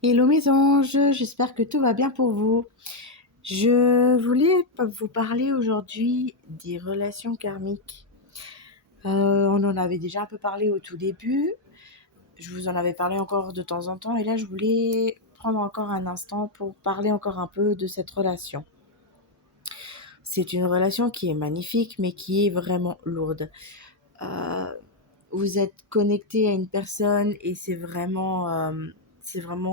Hello mes anges, j'espère que tout va bien pour vous. Je voulais vous parler aujourd'hui des relations karmiques. On en avait déjà un peu parlé au tout début, je vous en avais parlé encore de temps en temps et là je voulais prendre encore un instant pour parler encore un peu de cette relation. C'est une relation qui est magnifique mais qui est vraiment lourde. Euh, Vous êtes connecté à une personne et c'est vraiment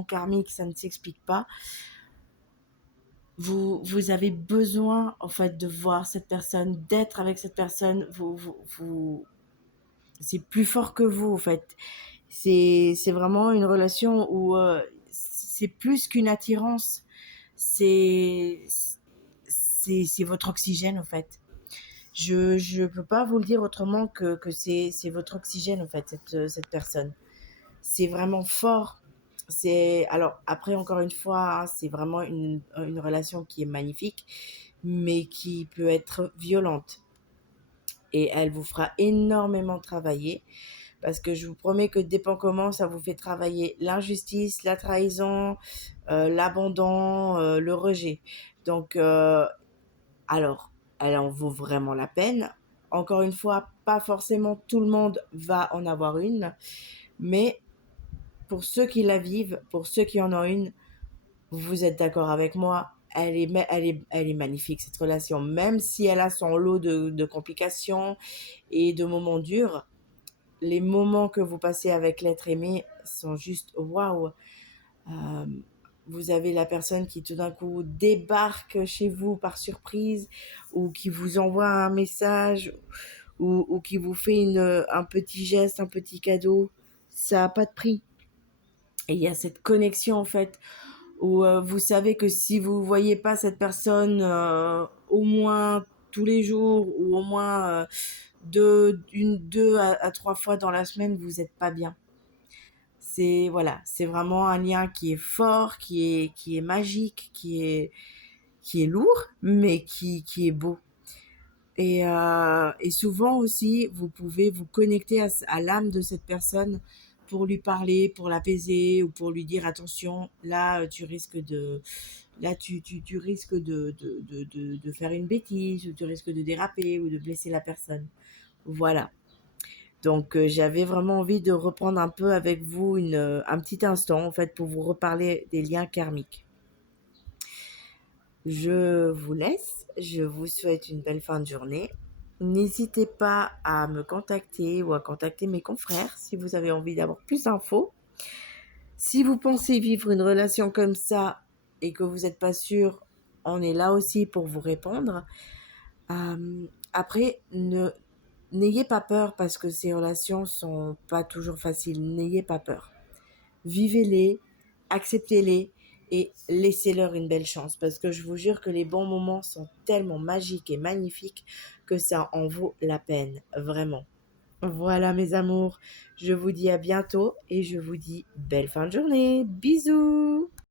karmique, ça ne s'explique pas. Vous avez besoin en fait de voir cette personne, d'être avec cette personne. C'est plus fort que vous en fait. C'est vraiment une relation où c'est plus qu'une attirance. C'est c'est votre oxygène en fait. Je peux pas vous le dire autrement que c'est votre oxygène en fait cette personne. C'est vraiment fort. C'est alors après encore une fois, hein, c'est vraiment une relation qui est magnifique, mais qui peut être violente. Et elle vous fera énormément travailler parce que je vous promets que dépend comment ça vous fait travailler l'injustice, la trahison, l'abandon, le rejet. Donc alors, elle en vaut vraiment la peine. Encore une fois, pas forcément tout le monde va en avoir une, mais pour ceux qui la vivent, pour ceux qui en ont une, vous êtes d'accord avec moi, elle est magnifique cette relation, même si elle a son lot de complications et de moments durs. Les moments que vous passez avec l'être aimé sont juste waouh. Euh, vous avez la personne qui tout d'un coup débarque chez vous par surprise ou qui vous envoie un message ou qui vous fait un petit geste, un petit cadeau. Ça n'a pas de prix. Et il y a cette connexion en fait où vous savez que si vous voyez pas cette personne au moins tous les jours ou au moins deux à trois fois dans la semaine, vous êtes pas bien. C'est voilà, c'est vraiment un lien qui est fort, qui est magique, qui est lourd, mais qui est beau. Et souvent aussi, vous pouvez vous connecter à l'âme de cette personne pour lui parler, pour l'apaiser ou pour lui dire attention, là tu risques de faire une bêtise ou tu risques de déraper ou de blesser la personne. Voilà. Donc j'avais vraiment envie de reprendre un peu avec vous un petit instant en fait pour vous reparler des liens karmiques. Je vous laisse, je vous souhaite une belle fin de journée. N'hésitez pas à me contacter ou à contacter mes confrères si vous avez envie d'avoir plus d'infos. Si vous pensez vivre une relation comme ça et que vous n'êtes pas sûr, on est là aussi pour vous répondre. Après, n'ayez pas peur parce que ces relations sont pas toujours faciles. N'ayez pas peur. Vivez-les, acceptez-les et laissez-leur une belle chance parce que je vous jure que les bons moments sont tellement magiques et magnifiques que ça en vaut la peine, vraiment. Voilà mes amours, je vous dis à bientôt et je vous dis belle fin de journée. Bisous.